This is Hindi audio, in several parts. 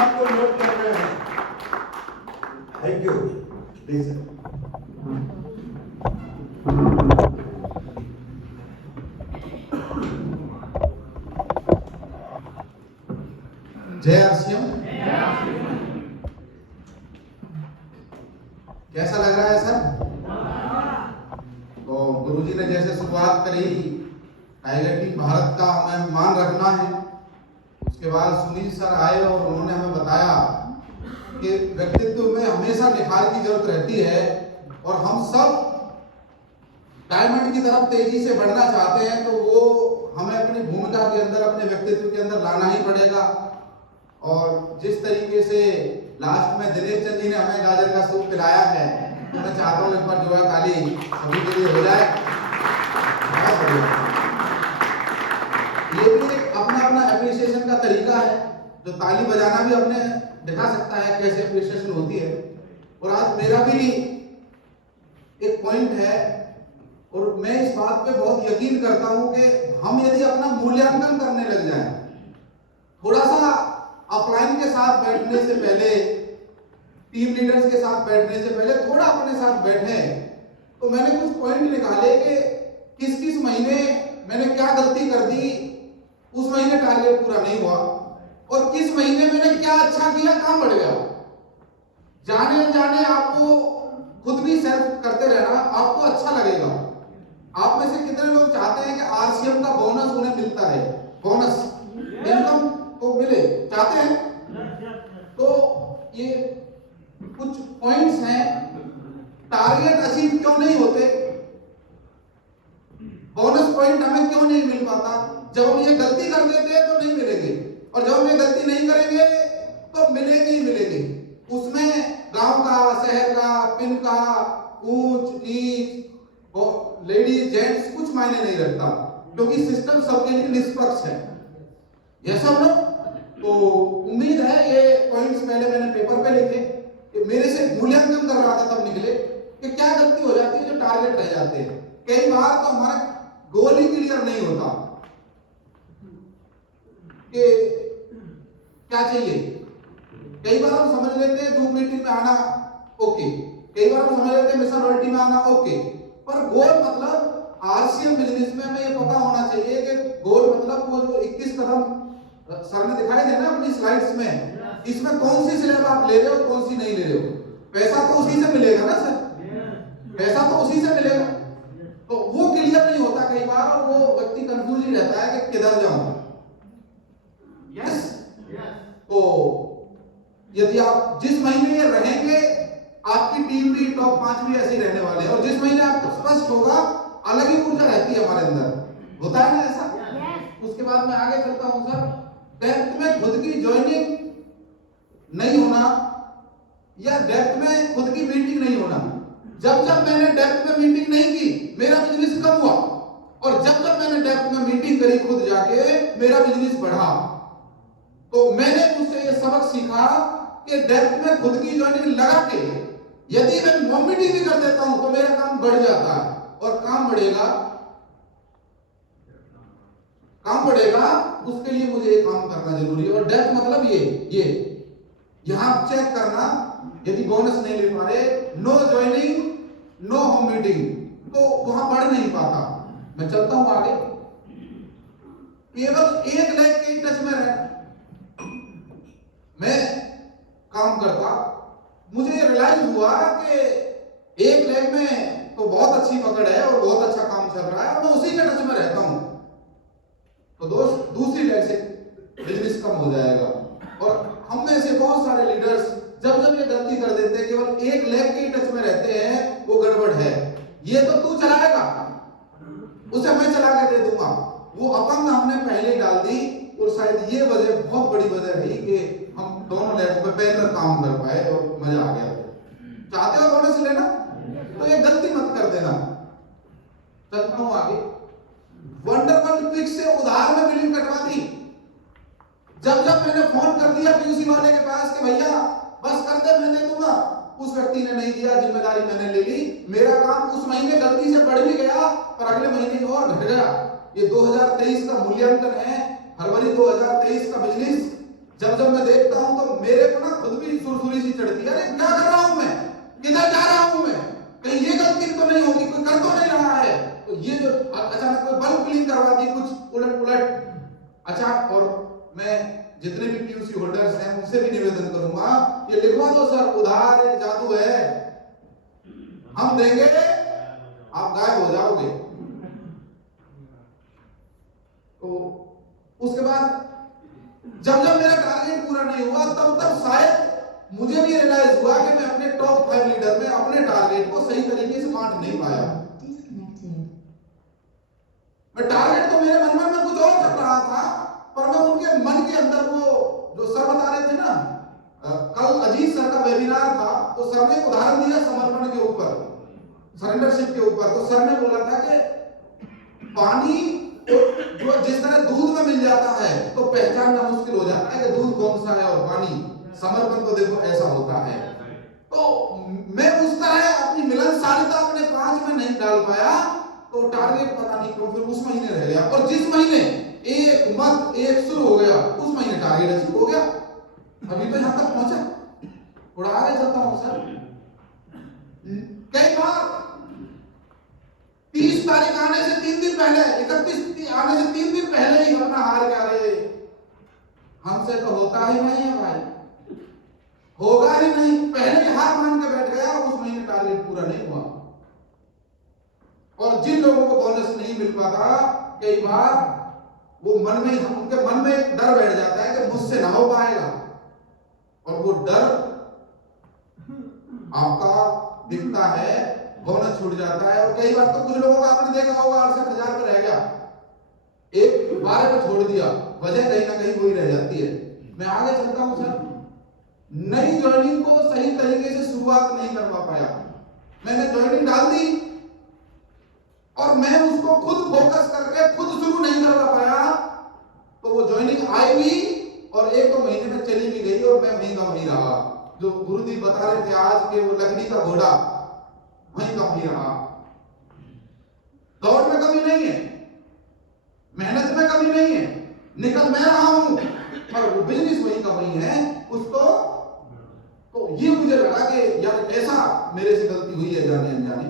बात को नोट कर रहे हैं। Thank you. प्लीज जय आरसीएम। कैसा लग रहा है सर? तो गुरुजी ने जैसे शुरुआत करी, टाइगर टीम भारत का हमें मान रखना है। उसके बाद सुनील सर आए और उन्होंने हमें बताया कि व्यक्तित्व में हमेशा निखार की जरूरत रहती है और हम सब डायमंड की तरफ तेजी से बढ़ना चाहते हैं, तो वो हमें अपनी भूमिका के अंदर, अपने व्यक्तित्व के अंदर लाना ही पड़ेगा। और जिस तरीके से लास्ट में दिनेश चंद जी ने हमें गाजर का सूप पिलाया है, तो मैं चाहता हूँ एक बार जोया ताली सभी के लिए हो जाए। बहुत बढ़िया। ये भी एक अपना अपना एप्रिसिएशन का तरीका है, जो ताली बजाना भी अपने दिखा सकता है कैसे एप्रिसिएशन होती है। और आज मेरा भी एक पॉइंट है और मैं इस बात पे बहुत यकीन करता हूं कि हम यदि अपना मूल्यांकन करने लग जाएं, थोड़ा सा अपलाइन के साथ बैठने से पहले, टीम लीडर्स के साथ बैठने से पहले थोड़ा अपने साथ बैठे, तो मैंने कुछ पॉइंट निकाले कि किस किस महीने मैंने क्या गलती कर दी, उस महीने टारगेट पूरा नहीं हुआ, और किस महीने मैंने क्या अच्छा किया, काम बढ़ गया। जाने अनजाने आपको खुद भी सेल्फ करते रहना, आपको अच्छा लगेगा। आप में से कितने लोग चाहते हैं कि आरसीएम का बोनस उन्हें मिलता है, बोनस इनकम तो मिले, चाहते हैं? तो ये कुछ पॉइंट्स हैं। टारगेट अचीव क्यों नहीं होते, बोनस पॉइंट हमें क्यों नहीं मिल पाता? जब हम ये गलती कर देते हैं तो नहीं मिलेंगे, और जब हम ये गलती नहीं करेंगे तो मिलेंगे ही मिलेंगे। उसमें गांव का, शहर का, पिन का, ऊंच नीच और लेडीज जेंट्स कुछ मायने नहीं रखता, क्योंकि सिस्टम सबके लिए निष्पक्ष है। यह सब लोग तो उम्मीद है ये पॉइंट्स पहले मैंने पेपर पे लिखे कि मेरे से मूल्यांकन कर रहा था तब निकले कि क्या गलती हो जाती है जो टारगेट रह जाते हैं। कई बार तो हमारा गोल ही क्लियर नहीं होता कि क्या चाहिए। कई बार हम समझ लेते हैं जूम मीटिंग में आना ओके, कई बार हम समझ लेते हैं मिशन रॉयल्टी में आना ओके, पर गोल मतलब आरसीएम बिजनेस में हमें ये पता होना चाहिए कि गोल मतलब वो जो 21 कदम सर ने दिखाई थे ना अपनी स्लाइड्स में, इसमें कौन सी स्लैब आप ले रहे हो, कौन सी नहीं ले रहे हो। पैसा तो उसी से मिलेगा ना सर, पैसा तो उसी से मिलेगा, तो वो क्लियर नहीं होता कई बार, और वो व्यक्ति कंफ्यूज ही रहता है कि किधर जाऊं। यस, तो यदि आप जिस महीने ये रहेंगे, आपकी टीम भी टॉप 5 भी ऐसे ही रहने वाले हैं, और जिस महीने आपको स्पष्ट होगा, अलग ही ऊर्जा रहती है हमारे अंदर, होता है ना ऐसा। उसके बाद मैं आगे चलता हूं सर। डेप्थ में खुद की ज्वाइनिंग नहीं होना या डेप्थ में खुद की मीटिंग नहीं होना। जब जब मैंने डेप्थ में मीटिंग नहीं की, मेरा बिजनेस कम हुआ, और जब जब मैंने डेप्थ में मीटिंग करी खुद जाके, मेरा बिजनेस बढ़ा। तो मैंने उससे ये सबक सीखा कि डेप्थ में खुद की ज्वाइनिंग लगा के यदि मैं मीटिंग भी कर देता हूं तो मेरा काम बढ़ जाता है, और काम बढ़ेगा उसके लिए मुझे ये काम करना जरूरी है। और डेप्थ मतलब ये यहां चेक करना, यदि बोनस नहीं ले पा रहे, no joining no home meeting, तो वहां बढ़ नहीं पाता। मैं चलता हूं आगे। केवल एक लेग के टच में रहना, मैं काम करता, मुझे रियलाइज हुआ कि एक लेग में तो बहुत अच्छी पकड़ है और बहुत अच्छा काम चल रहा है, और मैं उसी के टच में रहता हूं, तो दोस्त दूसरी लेग से बिजनेस कम हो जाएगा। और हम में से बहुत सारे लीडर्स जब जब ये गलती कर देते हैं, केवल एक लेग के टच में रहते हैं, वो गड़बड़ है। ये तो तू चलाएगा, उसे मैं चला के दे दूंगा, वो अपंग हमने पहले डाल दी। और शायद ये वजह, बहुत बड़ी वजह रही कि हम दोनों लेग पे बेहतर काम कर पाए और मजा आ गया। चाहते हो बोनस लेना तो ये गलती मत कर देना। चलता हूं आगे। वंडरफुल क्विक से उधार में बिलिंग कटवा दी। जब जब मैंने फोन कर दिया पीयूसी वाले के पास कि भैया बस कर दे, मैं दे दूंगा, उस व्यक्ति ने नहीं दिया, जिम्मेदारी मैंने ले ली। मेरा काम उस महीने गलती से बढ़ भी गया, पर अगले महीने और घट गया। ये 2023 का मूल्यांकन है, फरवरी 2023 का बिजनेस जब जब मैं देखता हूं तो मेरे को ना खुद भी सुरसुरी सी चढ़ती है, अरे क्या कर रहा हूं मैं, किधर जा रहा हूं मैं, कहीं ये गलती तो नहीं होगी, कोई कर तो नहीं रहा है। तो ये जो अचानक कोई बल्ब क्लीन करवा दी, कुछ उलट पुलट, अच्छा। और मैं जितने भी पीयूसी होल्डर्स हैं उनसे भी निवेदन करूंगा, ये लिखवा दो सर, उधार एक जादू है, हम देंगे आप गायब हो जाओगे। तो उसके बाद जब जब मेरा टारगेट पूरा नहीं हुआ तब तब शायद मुझे भी रियलाइज हुआ कि मैं अपने टॉप 5 लीडर में अपने टारगेट को सही तरीके से बांट नहीं पाया। मैं टारगेट तो मेरे मन में कुछ और चल रहा था, पर मैं उनके मन के अंदर वो जो सर बता रहे थे ना, कल अजीत सर का वेबिनार था, तो सर ने उदाहरण दिया समर्पण के ऊपर, सरेंडरशिप के ऊपर। तो सर ने बोला था कि पानी जो जिस तरह दूध में मिल जाता है तो पहचानना मुश्किल हो जाता है कि दूध कौन सा है और पानी, समर्पण तो देखो ऐसा होता है। तो मैं उस तरह अपनी मिलनसारता अपने 5 में नहीं डाल पाया, तो टारगेट पता नहीं क्यों फिर उस महीने रह गया, और जिस महीने एक मत एक शुरू हो गया उस महीने टारगेट अचीव हो गया। अभी तो यहां तक पहुंचा, थोड़ा आगे चलता हूं सर। कई बार 30 तारीख आने से 3 दिन पहले, 31 आने से 3 दिन पहले ही अपना हार गया, रे हमसे तो होता ही नहीं है भाई, होगा ही नहीं, पहले ही हार मान के बैठ गया, उस महीने टारगेट पूरा नहीं हुआ। और जिन लोगों को बोनस नहीं मिल पाता, कई बार वो मन में, उनके मन में एक डर बैठ जाता है कि मुझसे ना हो पाएगा, और वो डर आपका दिखता है, बोनस छूट जाता है। और कई बार तो कुछ लोगों का आपने देखा होगा 68,000 पे रह गया, एक 12 पे छोड़ दिया, वजह कहीं ना कहीं वही रह जाती है। मैं आगे चलता हूं सर। नई ज्वाइनिंग को सही तरीके से शुरुआत नहीं करवा पाया, मैंने ज्वाइनिंग डाल दी और मैं उसको खुद फोकस करके खुद शुरू नहीं करवा पाया, तो वो ज्वाइनिंग आई भी और 1-2 महीने में चली भी गई और मैं वहीं का वहीं रहा। जो गुरुदेव बता रहे थे आज के, वो लकड़ी का घोड़ा वहीं का वहीं रहा। दौड़ में कमी नहीं है, मेहनत में कमी नहीं है, निकल मैं रहा हूं, पर वो बिजनेस वहीं का वहीं है उसको। तो ये मुझे लगा कि यार ऐसा मेरे से गलती हुई है जाने अनजाने।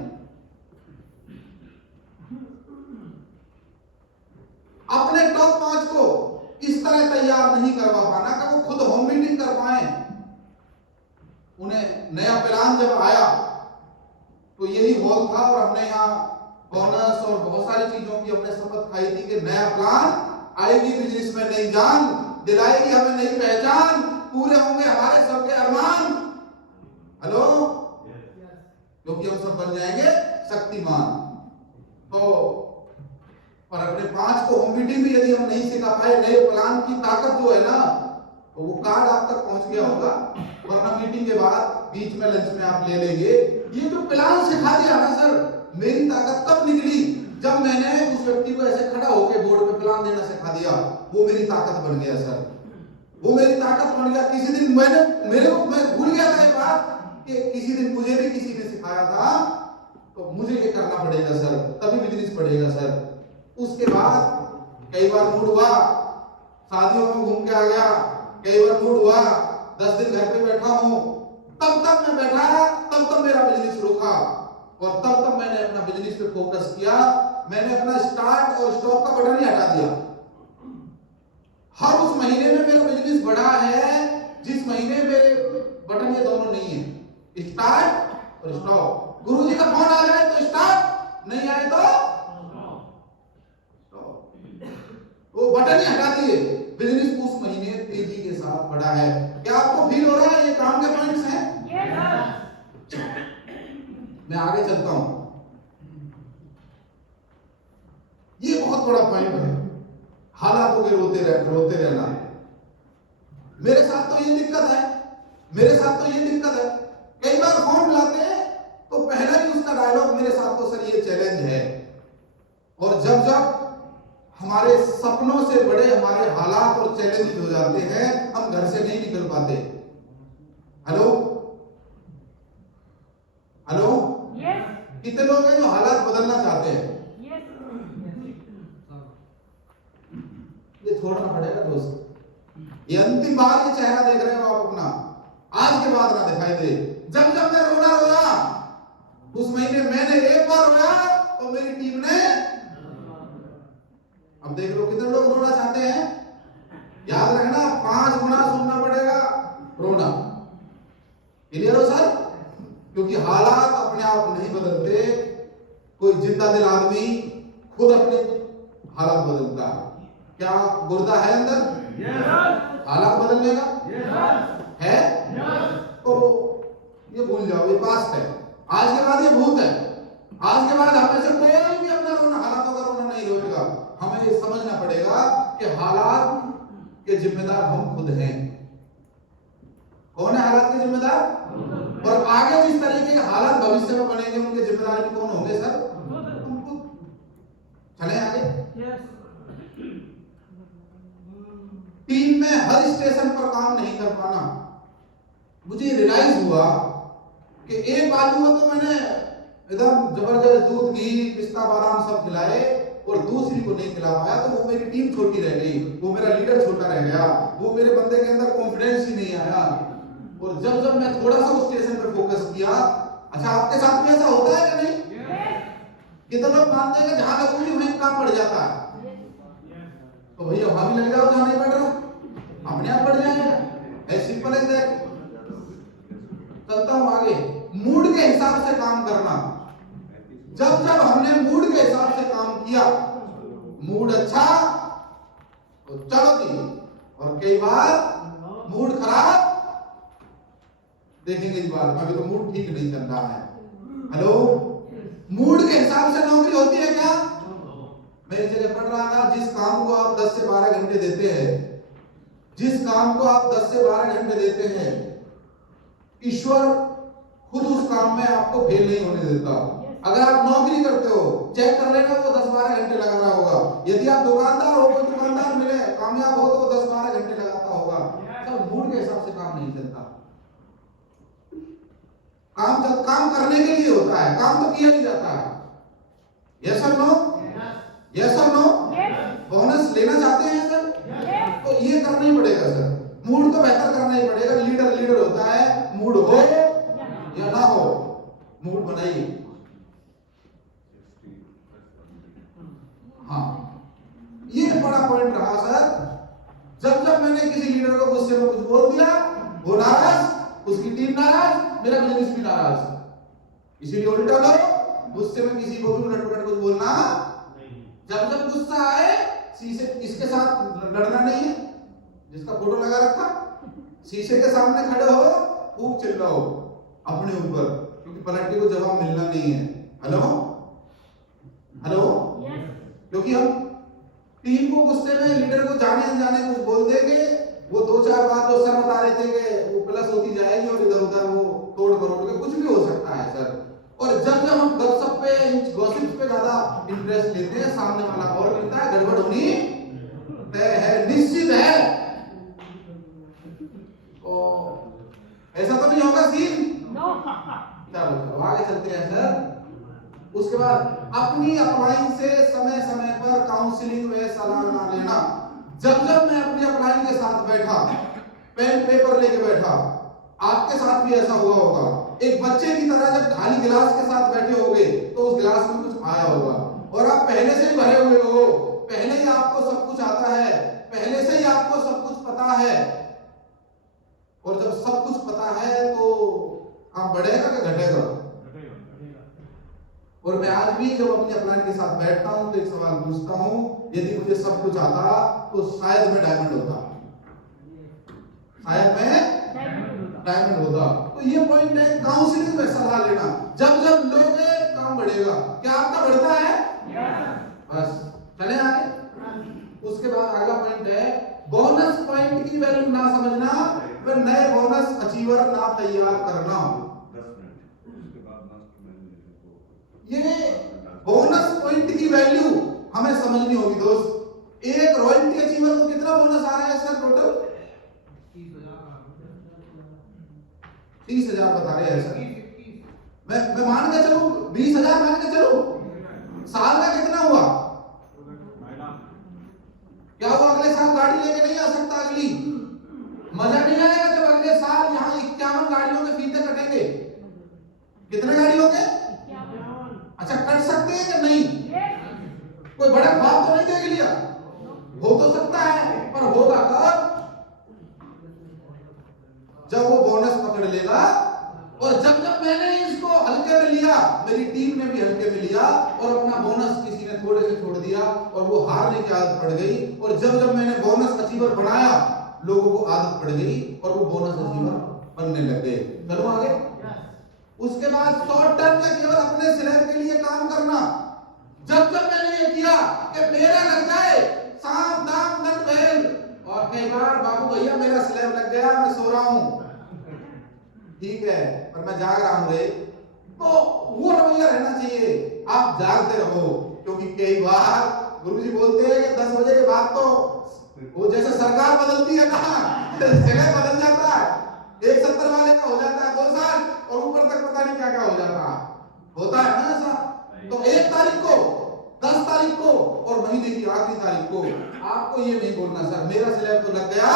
अपने टॉप 5 को इस तरह तैयार नहीं करवा पाना कि वो खुद होम मीटिंग कर पाए। उन्हें नया प्लान जब आया तो यही हॉल था, और हमने यहाँ बोनस और बहुत सारी चीजों की हमने शपथ खाई थी कि नया प्लान आएगी, बिजनेस में नई जान दिलाएगी, हमें नई पहचान, पूरे होंगे हमारे सबके अरमान। हेलो, क्योंकि हम सब बन जाएंगे शक्तिमान। तो और अपने 5 को होम मीटिंग भी यदि हम नहीं सिखा पाए, नए प्लान की ताकत जो है ना, तो वो कार्ड आप तक पहुंच गया होगा, वरना मीटिंग के बाद बीच में लंच में आप ले लेंगे। ये जो प्लान सिखा दिया ना सर, मेरी ताकत तब निकली जब मैंने उस व्यक्ति को ऐसे खड़ा होकर बोर्ड पे प्लान देना सिखा दिया, वो मेरी ताकत बन गया सर, वो मेरी ताकत बन गया। किसी दिन मैं भूल गया था ये बात कि किसी दिन मुझे भी किसी ने सिखाया था, तो मुझे ये करना पड़ेगा सर, तभी बिजनेस बढ़ेगा सर। उसके बाद कई बार मूड हुआ शादियों में घूम के आ गया, कई बार मूड हुआ 10 दिन घर पे बैठा हूं, तब तक मैं बैठा, तब मेरा बिजनेस रुका, और तब मैंने अपना बिजनेस पे फोकस किया। मैंने अपना स्टार्ट और स्टॉप का बटन ही हटा दिया। हर उस महीने में मेरा बिजनेस बढ़ा है जिस महीने मेरे बटन ये दोनों नहीं है, स्टार्ट और स्टॉप। गुरुजी का फोन आ जाए तो स्टार्ट, नहीं आए तो वो बटन ही हटा दिए। बिजनेस उस महीने तेजी के साथ बढ़ा है। क्या आपको फील हो रहा है ये काम के पॉइंट्स हैं? मैं आगे चलता हूं। ये बहुत बड़ा पॉइंट है, हालातों के रोते रहना। मेरे साथ तो ये दिक्कत है, कई बार फोन लाते हैं तो पहला ही उसका डायलॉग मेरे साथ तो सर ये चैलेंज है। और जब हमारे सपनों से बड़े हमारे हालात और चैलेंज हो जाते हैं, हम घर से नहीं निकल पाते। Hello yes. कितने लोग हैं जो हालात बदलना चाहते हैं? yes. ये छोड़ना पड़ेगा दोस्त, ये अंतिम बार ये चेहरा देख रहे हो आप अपना, आज के बाद ना दिखाई दे। जब जब मैं रोया उस महीने मैंने एक बार रोया तो मेरी टीम ने, अब देख लो कितने लोग रोना चाहते हैं। याद रखना 5 गुना सुनना पड़ेगा रोना। क्लियर हो सर? क्योंकि हालात अपने आप नहीं बदलते, कोई जिंदा दिल आदमी खुद अपने हालात बदलता है। क्या गुर्दा है अंदर? हालात बदलने का है? तो ये भूल जाओ, ये पास्ट है। आज के बाद ये भूत है। आज के बाद हमें से कोई भी अपना रोना, हालातों का रोना नहीं रोएगा। हमें ये समझना पड़ेगा कि हालात के जिम्मेदार हम खुद हैं। कौन है हालात के जिम्मेदार? और आगे जिस तरीके के हालात भविष्य में बनेंगे उनके जिम्मेदार भी कौन होंगे सर? हम खुद। चले आगे। टीम में हर स्टेशन पर काम नहीं कर पाना। मुझे रियलाइज हुआ कि एक बाजू में तो मैंने एकदम जबरदस्त दूध, घी, पिस्ता, बादाम सब खिलाए और दूसरी को नहीं खिला पाया, तो वो मेरी टीम छोटी रह गई, वो मेरा लीडर छोटा रह गया, वो मेरे बंदे के अंदर कॉन्फिडेंस ही नहीं आया। और जब जब मैं थोड़ा सा उस स्टेशन पर फोकस किया, अच्छा आपके साथ में ऐसा होता है कि नहीं? कितने लोग मानते हैं कि जहां लगूंगी वहीं काम बढ़ जाता है, तो भैया वहां भी लग जाओ जहां नहीं बढ़ रहा, अपने आप बढ़ जाएगा। है सिंपल एज दैट। चलता हूं आगे। मूड के हिसाब से काम करना। जब जब हमने मूड के हिसाब से काम किया, मूड अच्छा तो चलो जी, और कई बार मूड खराब, देखेंगे इस बात में, अभी तो मूड ठीक नहीं चल रहा है। हेलो, मूड के हिसाब से नौकरी होती है क्या? मैं इस जगह पढ़ रहा था, जिस काम को आप 10 से 12 घंटे देते हैं, जिस काम को आप 10 से 12 घंटे देते हैं, ईश्वर खुद उस काम में आपको फेल नहीं होने देता। अगर आप नौकरी करते हो, चेक कर लेना, वो 10-12 घंटे लगा रहा होगा। यदि आप दुकानदार हो, कोई दुकानदार मिले कामयाब हो, तो 10-12 घंटे लगाता होगा। सब मूड के हिसाब से काम नहीं चलता। काम करने के लिए होता है, काम तो किया नहीं जाता है। यस और नो? यस और नो? बोनस लेना चाहते हैं सर? तो ये करना ही पड़ेगा सर। मूड तो बेहतर करना ही पड़ेगा। लीडर होता है, मूड हो या ना हो, मूड बनाइए। हाँ, ये बड़ा पॉइंट रहा सर। जब जब मैंने किसी लीडर को गुस्से में कुछ बोल दिया, वो नाराज, उसकी टीम नाराज, मेरा बिजनेस भी नाराज। इसीलिए उल्टा लो, गुस्से में किसी को भी उलट-पलट कुछ बोलना। जब जब गुस्सा आए, शीशे इसके साथ लड़ना नहीं है, जिसका फोटो लगा रखा, शीशे के सामने खड़े हो, खूब चिल्लाओ अपने ऊपर, क्योंकि पलट के को जवाब मिलना नहीं है। हेलो हेलो, क्योंकि हम टीम को गुस्से में लीडर को जाने अनजाने कुछ बोल देंगे, वो 2-4 बात जो सर बता रहे थे कि वो प्लस होती जाएगी और इधर उधर वो तोड़ मरोड़ के कुछ भी हो सकता है सर। और जब जब हम गपशप पे, गॉसिप्स पे ज्यादा इंटरेस्ट लेते हैं, सामने वाला और मिलता है, गड़बड़ होनी तय है, निश्चित है। तो ऐसा तो नहीं होगा सीन? चलो आगे चलते हैं सर। उसके बाद अपनी अपलाइन से समय समय पर काउंसलिंग में सलाह ना लेना। जब जब मैं अपनी अपलाइन के साथ बैठा, पेन पेपर लेके बैठा, आपके साथ भी ऐसा हुआ होगा। एक बच्चे की तरह जब खाली गिलास के साथ बैठे होगे तो उस गिलास में कुछ आया होगा, और आप पहले से ही भरे हुए हो, पहले ही आपको सब कुछ आता है, पहले से ही आपको सब कुछ पता है। और जब सब कुछ पता है तो काम बढ़ेगा कि घटेगा? और मैं आज भी जब अपने अपलाइन के साथ बैठता हूं तो एक सवाल पूछता हूं, यदि मुझे सब कुछ आता तो शायद मैं डायमंड होता, शायद मैं डायमंड होता। तो ये पॉइंट है, काउंसलिंग में सलाह लेना। जब जब लोगे काम बढ़ेगा। क्या आपका बढ़ता है? बस चले आगे। उसके बाद अगला पॉइंट है, बोनस पॉइंट की वैल्यू ना समझना, फिर नए बोनस अचीवर ना तैयार करना। ये बोनस पॉइंट की वैल्यू हमें समझनी होगी दोस्त। एक रॉयल्टी अचीवर को कितना बोनस आ रहा है सर टोटल? 30,000 बता रहे हैं सर। मैं मान के चलूं 20,000 मान के चलूं, साल का कितना हुआ? क्या वो अगले साल गाड़ी लेके नहीं आ सकता? अगली मजा नहीं आएगा जब अगले साल यहाँ 51 गाड़ियों के फीते कटेंगे। कितने गाड़ियों के? अच्छा, कट सकते हैं कि नहीं? कोई बड़ा ख्वाब तो नहीं देख लिया? हो तो सकता है, पर होगा कब? जब वो बोनस पकड़ लेगा। और जब जब मैंने इसको हल्के में लिया, मेरी टीम ने भी हल्के में लिया और अपना बोनस किसी ने थोड़े से छोड़ दिया और वो हारने की आदत पड़ गई। और जब जब मैंने बोनस अचीवर बनाया, लोगों को आदत पड़ गई और वो बोनस अचीवर बनने लग गए। चलो आगे। उसके बाद शॉर्ट टर्म में केवल अपने स्लैब के लिए काम करना। जब जब मैंने ये किया कि मेरा लग जाए, साम दाम दंड भेद, और कई बार बाबू भैया मेरा स्लैब लग गया, मैं सो रहा हूं, ठीक है, पर मैं जाग रहा हूं रे, तो वो रवैया रहना चाहिए। आप जागते रहो, क्योंकि कई बार गुरुजी बोलते हैं कि 10 बजे के बाद तो वो जैसे सरकार बदलती है ना, स्लैब बदल जाता है। 170 वाले का हो जाता है 2 साल और ऊपर तक पता नहीं क्या क्या हो जाता है, होता है ना ऐसा। तो 1 तारीख को, 10 तारीख को और महीने की आखिरी तारीख को आपको ये नहीं बोलना सर मेरा स्लैब तो लग गया।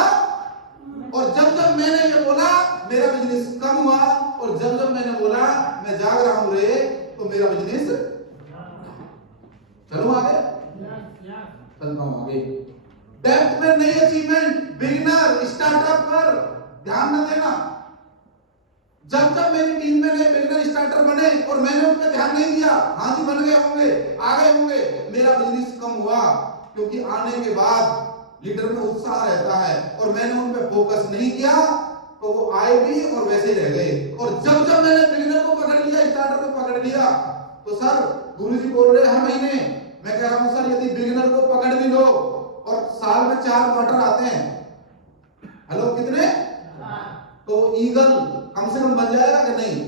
और जब जब मैंने ये बोला मेरा बिजनेस कम हुआ, और जब जब मैंने बोला मैं जाग रहा हूं रे, तो मेरा बिजनेस। चलो आगे, चलता हूं आगे। डेप्थ में नई अचीवमेंट, बिगिनर स्टार्टअप पर ध्यान न देना। जब जब मेरी टीम में नए बिगिनर स्टार्टर बने और मैंने उन पर ध्यान नहीं दिया, हाँ जी बन गए होंगे, आ गए होंगे, मेरा बिजनेस कम हुआ, क्योंकि आने के बाद लीडर में उत्साह रहता है और मैंने उन पे फोकस नहीं किया, तो वो आए भी और वैसे ही रह गए। और जब जब मैंने बिगिनर को पकड़ लिया, स्टार्टर को पकड़ लिया, तो सर गुरुजी बोल रहे हर महीने, मैं कह रहा हूं सर यदि बिगिनर को पकड़ भी लो और साल में 4 क्वार्टर आते हैं, हेलो कितने, तो ईगल कम से कम बन जाएगा कि नहीं?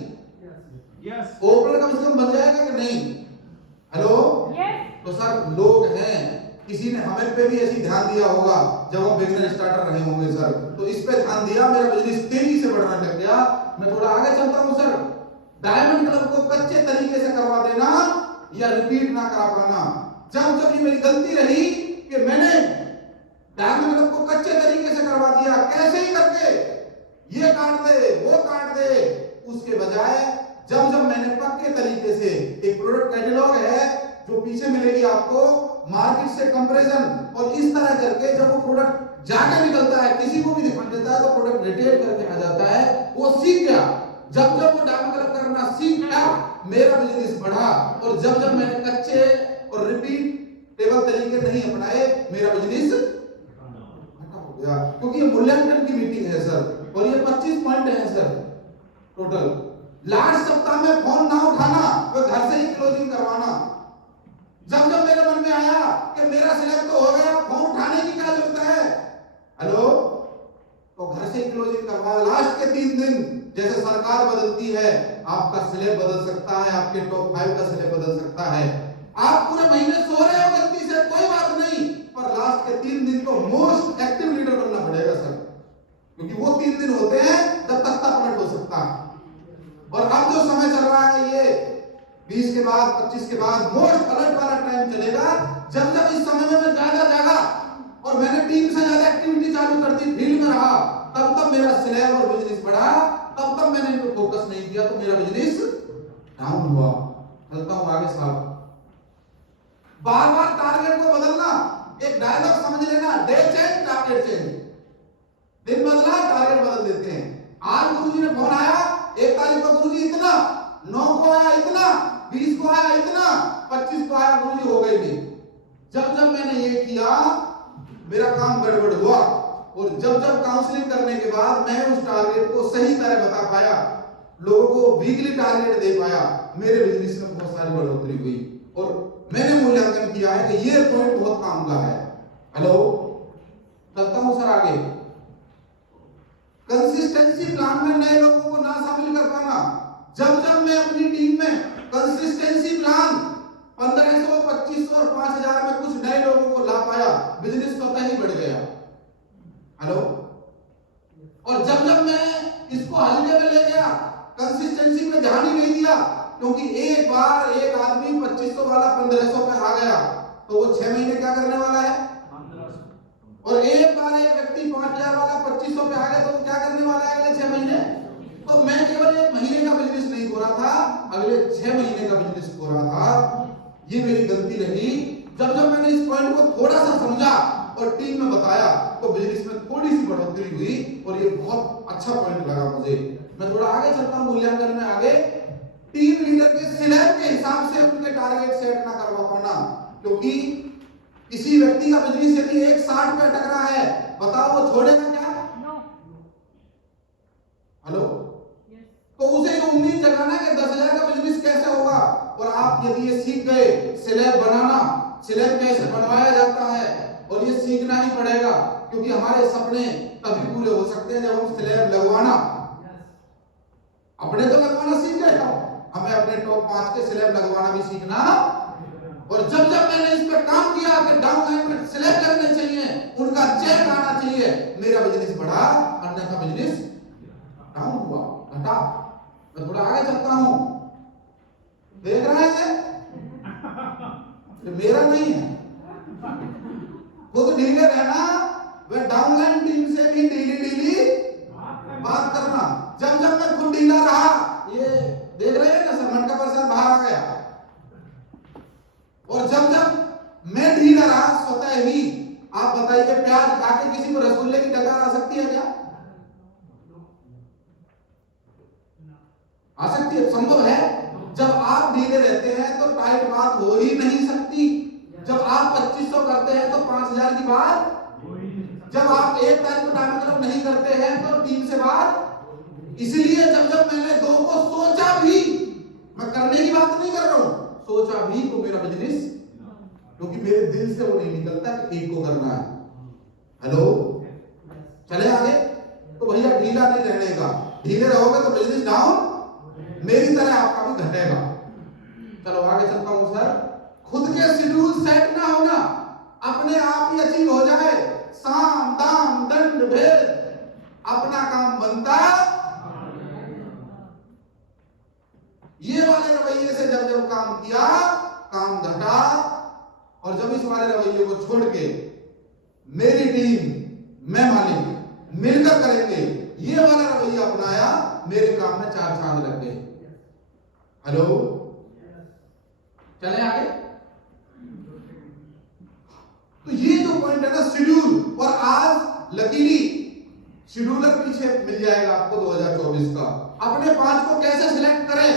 यस। ओपनर कम से कम बन जाएगा कि नहीं? हेलो, तो सर लोग हैं, किसी ने हमें पे भी ऐसी ध्यान दिया होगा जब हम बिगिनर स्टार्टर रहे होंगे सर, तो इस पे ध्यान दिया, मेरा बिजनेस तेजी से बढ़ने लग गया। मैं थोड़ा आगे चलता हूं सर। डायमंड क्लब को कच्चे तरीके से करवा देना या रिपीट ना करा पाना। जब जब ये मेरी गलती रही कि मैंने डायमंड क्लब को कच्चे तरीके से करवा दिया, कैसे ही करके ये काट दे वो काट दे, उसके बजाय जब जब मैंने पक्के तरीके से एक प्रोडक्ट कैटलॉग है जो पीछे मिलेगी आपको, मार्केट से कंपैरिजन, और इस तरह करके जब वो प्रोडक्ट जाके निकलता है, किसी को भी दिखा देता है, तो प्रोडक्ट रिटेल करके आ जाता है, वो सीख गया। जब जब वो डायमंड क्लब करना सीख गया, मेरा बिजनेस बढ़ा। और जब जब मैंने कच्चे और रिपीट टेबल तरीके नहीं अपनाए, मेरा बिजनेस घटा हो गया। क्योंकि ये मूल्यांकन की मीटिंग है सर, और ये 25 पॉइंट है सर टोटल। लास्ट सप्ताह में फोन ना उठाना, वो घर से ही क्लोजिंग करवाना। जब जब मेरे मन में आया कि मेरा स्लैब तो हो गया, फोन उठाने की क्या जरूरत है, हेलो, तो घर से क्लोजिंग करवाया। लास्ट के 3 दिन, जैसे सरकार बदलती है, आपका स्लैब बदल सकता है, आपके टॉप 5 का स्लैब बदल सकता है। आप पूरे महीने सो रहे हो गलती से, कोई बात नहीं, पर लास्ट के 3 दिन तो मोस्ट एक्टिव लीडर बनना पड़ेगा सर, क्योंकि वो 3 दिन होते हैं जब तख्ता पलट हो सकता है। और अब जो समय चल रहा है, ये 20 के बाद 25 के बाद मोस्ट अलर्ट वाला टाइम चलेगा। जब जब इस समय में मैं ज्यादा जागा और मैंने टीम से ज्यादा एक्टिविटी चालू कर दी, फील्ड में रहा, तब तब मेरा स्लैब और बिजनेस बढ़ा। तब तब मैंने इन पर फोकस नहीं किया, तो मेरा बिजनेस डाउन हुआ। चलता हूं आगे साहब। बार बार टारगेट को बदलना, एक डायलॉग समझ लेना, डे चेंज टारगेट चेंज। दिन बदला टारगेट बदल देते हैं। आज गुरुजी ने फोन आया, 1 तारीख को गुरुजी इतना, 9 को आया इतना, 20 को आया इतना, 25 को आया गुरुजी हो गई नहीं। जब जब मैंने ये किया, मेरा काम गड़बड़ हुआ। और जब जब काउंसलिंग करने के बाद मैं उस टारगेट को सही तरह बता पाया, लोगों को वीकली टारगेट दे पाया, मेरे बिजनेस में बहुत सारी बढ़ोतरी हुई। और मैंने मूल्यांकन किया है कि ये पॉइंट बहुत काम का है। हेलो, चलता हूं सर आगे। कंसिस्टेंसी प्लान में नए लोगों को ना शामिल कर पाना। जब जब मैं अपनी टीम में कंसिस्टेंसी प्लान 1500, 2500 और 5000 में कुछ नए लोगों को ला पाया, बिजनेस स्वतः ही बढ़ गया। हेलो, और जब जब मैं इसको हल्के में ले गया, कंसिस्टेंसी में ध्यान ही नहीं दिया, क्योंकि एक बार एक आदमी 2500 वाला 1500 पे आ गया, तो वो 6 महीने क्या करने वाला है, और एक बार एक व्यक्ति 5,000 वाला 2500 पे आ गया तो क्या करने वाला है अगले 6 महीने? तो मैं केवल 1 महीने का बिजनेस नहीं खो रहा था, अगले 6 महीने का बिजनेस खो रहा था। ये मेरी गलती रही। जब मैंने इस पॉइंट को थोड़ा सा समझा और टीम में बताया तो बिजनेस में थोड़ी सी बढ़ोतरी हुई और ये बहुत अच्छा पॉइंट लगा मुझे। मैं थोड़ा आगे चलता हूं, मूल्यांकन में आगे। टीम लीडर के सिलेक्ट के हिसाब से उनके टारगेट सेट ना करवा पाना, क्योंकि किसी व्यक्ति का बिजनेस यदि 160 पे अटक रहा है, बताओ वो छोड़ेगा क्या? हेलो, तो उसे ये उम्मीद जगाना कि 10,000 का बिजनेस कैसे होगा। और आप यदि ये सीख गए स्लैब बनाना, स्लैब कैसे बनवाया जाता है, और ये सीखना ही पड़ेगा, क्योंकि हमारे सपने तभी पूरे हो सकते हैं जब हम स्लैब लगवाना, अपने तो लगवाना सीख गए, हमें अपने टॉप 5 के स्लैब लगवाना भी सीखना। और जब मैंने इस पर काम किया कि डाउनलाइन में स्लैब लगने चाहिए, उनका चेक आना चाहिए, मेरा बिजनेस बढ़ा, अन्यथा बिजनेस डाउन हुआ, घटा। मैं थोड़ा आगे चलता हूं, देख रहे हैं ये मेरा नहीं है। खुद ढीले रहना, वह डाउनलाइन टीम से भी ढीली बात करना। जब मैं खुद ढीला रहा, ये देख रहे हैं ना सर, मटका प्रसाद बाहर आ गया। और जब मैं ढीला रहा स्वतः ही, आप बताइए प्याज खा के किसी को रसगुल्ले की डकार आ सकती है क्या? आ सकती है, संभव है। जब आप ढीले रहते हैं तो टाइट बात हो ही नहीं सकती। जब आप 2500 करते हैं तो 5,000 की बात, जब आप 1 तारीख को टाइम मतलब नहीं करते हैं तो टीम से बात। इसलिए जब मैंने 2 को सोचा भी, मैं करने की बात नहीं कर रहा हूं, सोचा भी तो मेरा बिजनेस, क्योंकि मेरे दिल से वो नहीं निकलता कि 1 को करना है। हेलो, चले आगे। तो भैया ढीला नहीं रहने का, ढीले रहोगे तो बिजनेस डाउन, मेरी तरह आपका भी घटेगा। चलो आगे चलता हूं सर। खुद के शेड्यूल सेट ना होना, अपने आप ही अचीव हो जाए, साम दाम दंड भेद, अपना काम बनता। ये वाले रवैये से जब काम किया, काम घटा। और जब इस वाले रवैये को छोड़ के मेरी टीम, मैं मालिक मिलकर करेंगे, ये वाला रवैया अपनाया, मेरे काम में 4 चांद लग गए। हेलो, चले आगे। तो ये जो पॉइंट है ना शेड्यूल, और आज लकीली शेड्यूलर पीछे मिल जाएगा आपको 2024 का। अपने 5 को कैसे सिलेक्ट करें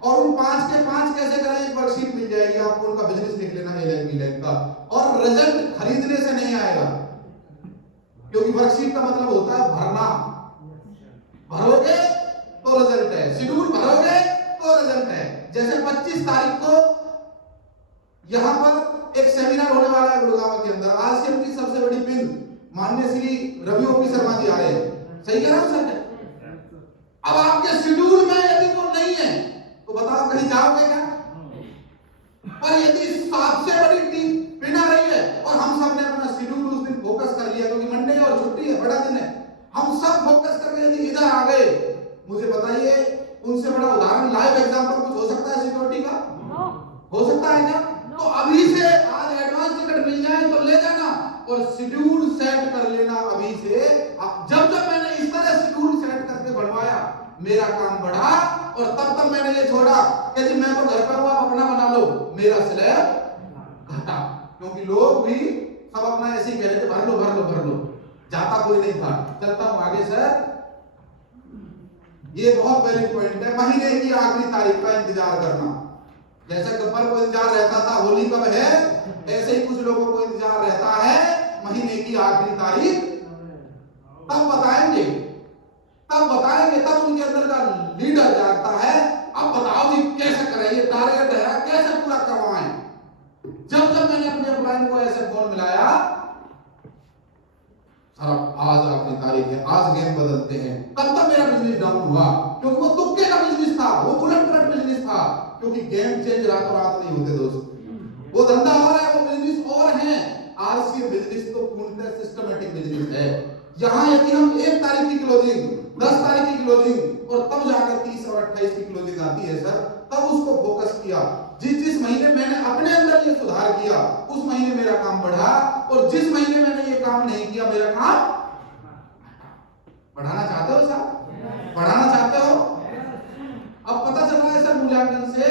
और उन 5 के 5 कैसे करें, एक वर्कशीट मिल जाएगी आपको, उनका बिजनेस लिख लेना है का। और रिजल्ट खरीदने से नहीं आएगा, क्योंकि वर्कशीट का मतलब होता है भरना। भरोगे तो रिजल्ट है, शेड्यूल भरोगे तो रिजल्ट है। जैसे 25 तारीख को यहां पर एक सेमिनार होने वाला है गुड़गांव के अंदर। आरसीएम की सबसे बड़ी पिन माननीय श्री रवि ओपी शर्मा जी आ रहे हैं, सही कह रहा हूं सर? अब आपके शेड्यूल में यदि वो नहीं है तो बताओ कहीं जाओगे क्या? पर यदि सबसे बड़ी टीम पिन आ रही है और हम सब ने अपना शेड्यूल उस दिन फोकस कर लिया, क्योंकि मंडे और छुट्टी है, बड़ा दिन है, हम सब फोकस करके यदि इधर आ गए, मुझे बताइए उनसे बड़ा उदाहरण, लाइव एग्जांपल कुछ हो सकता है सिक्योरिटी का? हो सकता है क्या? तो अभी से आज एडवांस टिकट मिल जाए तो ले जाना और शेड्यूल सेट कर लेना अभी से। जब मैंने इस तरह शेड्यूल सेट करके बनवाया, मेरा काम बढ़ा। और तब मैंने ये छोड़ा कि जी मैं तो घर पर हूं, आप अपना बना लो, मेरा स्लैब घटा। क्योंकि लोग भी सब अपना ऐसे ही कह रहे थे, भर लो, जाता कोई नहीं था। चलता हूं आगे सर। ये बहुत वैलिड पॉइंट है, महीने की आखिरी तारीख का इंतजार करना। जैसे गब्बर को इंतजार रहता था होली कब है, ऐसे ही कुछ लोगों को इंतजार रहता है महीने की आखिरी तारीख। तब बताएंगे, तब उनके अंदर का लीडर जागता है। अब बताओ जी कैसे करें, ये टारगेट है, कैसे पूरा करवाएं। जब मैंने अपने एम्प्लॉय को ऐसे फोन मिलाया, आज आखिरी तारीख है, आज गेम बदलते हैं, तब मेरा बिजनेस डाउन हुआ। क्योंकि वो तुक्के का बिजनेस था, वो उलट-पलट बिजनेस था। क्योंकि गेम चेंज रातों रात नहीं होते दोस्त, वो धंधा और है, वो बिजनेस और है। आरसीएम बिजनेस तो पूर्णतः सिस्टमैटिक बिजनेस है। यहाँ यदि हम 1 तारीख की क्लोजिंग, 10 तारीख की क्लोजिंग और तब जाकर 30 और 28 की क्लोजिंग आती है सर, तब उसको फोकस किया। जिस महीने मैंने अपने अंदर ये सुधार किया, उस महीने मेरा काम बढ़ा, और जिस महीने मैंने ये काम नहीं किया मेरा काम बढ़ाना चाहते हो साहब? बढ़ाना चाहते हो? अब पता चल रहा है सर मूल्यांकन से।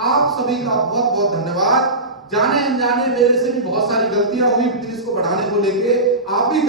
आप सभी का बहुत बहुत धन्यवाद। जाने अनजाने मेरे से भी बहुत सारी गलतियां हुई बिजनेस को बढ़ाने को लेके, आप भी